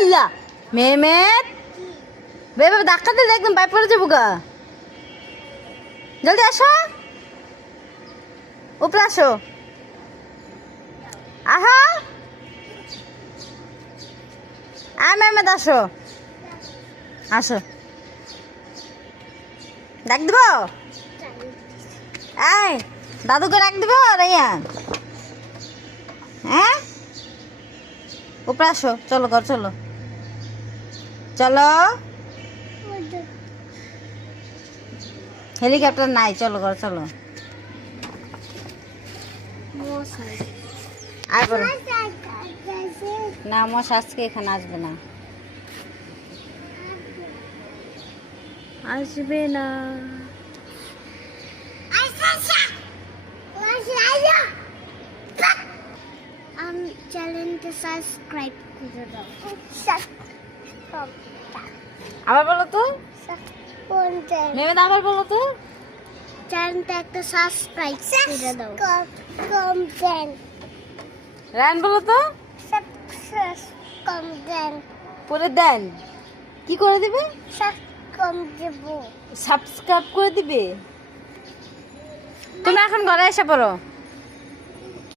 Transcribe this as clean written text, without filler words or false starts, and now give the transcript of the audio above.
আল্লাহ Mehmed বেবে ধাক্কা দিলে একদম পাইপ পড়ে যাবো গা। জলদি আসো, উপরে আসো। আহা মেহমেদ আসো, আসো। ডাক দিব, এই দাদুকে ডাক দিব রাইয়ান। হ্যাঁ উপরে আসো, চলো ঘর চলো, চলো। হেলিকপ্টার নাই, চলো ঘর চলো। আর বলো না, মশা আজকে এখানে আসবে না, আসবে না। চ্যানেলটা সাবস্ক্রাইব করে দাও। আবার বলো তো মেয়ে, আবার বলো তো। চ্যানেলটা একটা সাবস্ক্রাইব করে দাও। রান বলো তো। পরে দেন কি করে দিবে? সাবস্ক্রাইব করে দিবে। তুমি এখন ঘরে এসে পড়ো।